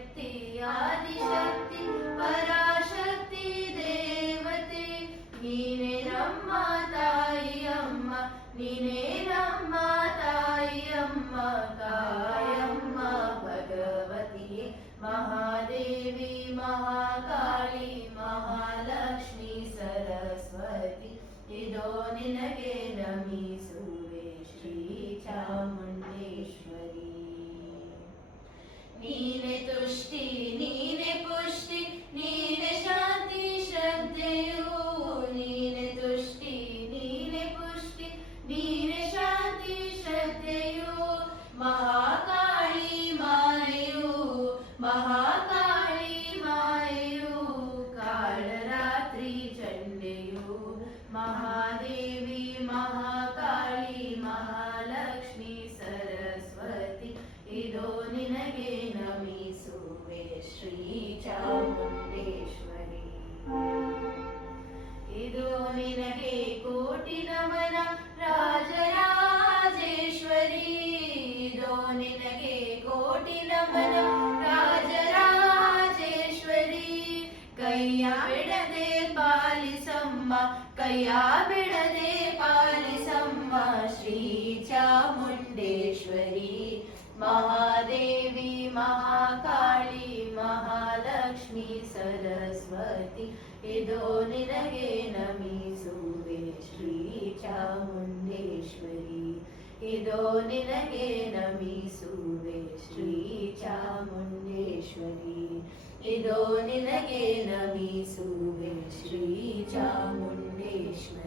ಶಕ್ತಿ ಆದಿಶಕ್ತಿ ಪರಾಶಕ್ತಿ ದೇವತೆ ನೀನೇ ನಮ್ಮ ತಾಯಿಯಮ್ಮ ನೀನೇ ನಮ್ಮ ತಾಯಿಯಮ್ಮ ಕಾಯಮ್ಮ ಭಗವತಿಯೇ ಮಹಾದೇವಿ ಮಹಾಕಾಳಿ ಮಹಾಲಕ್ಷ್ಮಿ ಸರಸ್ವತಿ ಇದೋ ನಿನಗೆ ನಮಿಸುವೆ ಶ್ರೀ ಚಾಮುಂಡೇಶ್ವರಿ ನೀನೆ ತುಷ್ಟಿ ನೀನೆ ಪುಷ್ಟಿ ನೀನೆ ಶಾಂತಿ ಶ್ರದ್ಧೆಯು ನೀನೆ ತುಷ್ಟಿ ನೀನೆ ಪುಷ್ಟಿ ನೀನೆ ಶಾಂತಿ ಶ್ರದ್ಧೆಯು ಮಹಾಕಾಳಿ ಮಾಯೆಯು ಮಹಾಕಾಳಿ ಮಾಯೆಯು ಕಾಳರಾತ್ರಿ ಚಂಡೆಯು ಮಹಾದೇವಿ ಮಹಾಕಾಳಿ ಮಹಾಲಕ್ಷ್ಮಿ ಸರಸ್ವತಿ ಇದೋ ನಿನಗೆ ನಮಿಸುವೆ ಶ್ರೀ ಚಾಮುಂಡೇಶ್ವರಿ ಇದೋ ನಿನಗೆ ಕೋಟಿ ನಮನ ರಾಜರಾಜೇಶ್ವರಿ ಇದೋ ನಿನಗೆ ಕೋಟಿ ನಮನ ರಾಜರಾಜೇಶ್ವರಿ ಕೈಯ ಬಿಡದೆ ಪಾಲಿಸಮ್ಮ ಕೈಯ ಬಿಡದೆ ಪಾಲಿಸಮ್ಮ ಶ್ರೀ ಚಾಮುಂಡೇಶ್ವರಿ ಮಹಾದೇವಿ ಮಹಾಕಾಳಿ ಮಹಾಲಕ್ಷ್ಮಿ ಸರಸ್ವತಿ ಇದೋ ನಿನಗೆ ನಮಿಸುವೆ ಶ್ರೀ ಚಾಮುಂಡೇಶ್ವರಿ ಇದೋ ನಿನಗೆ ನಮಿಸುವೆ ಶ್ರೀ ಚಾಮುಂಡೇಶ್ವರಿ ಇದೋ ನಿನಗೆ ನಮಿಸುವೆ ಶ್ರೀ ಚಾಮುಂಡೇಶ್ವರಿ